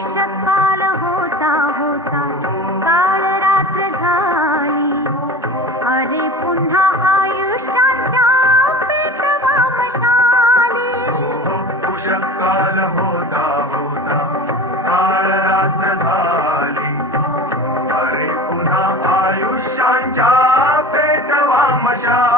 उषकाल होता होता काळ रात्र झाली. अरे पुन्हा आयुष्यांच्या पेटवा मशाली. उषकाल होता होता काळ रात्र झाली. अरे पुन्हा आयुष्यांच्या पेटवा मशाली.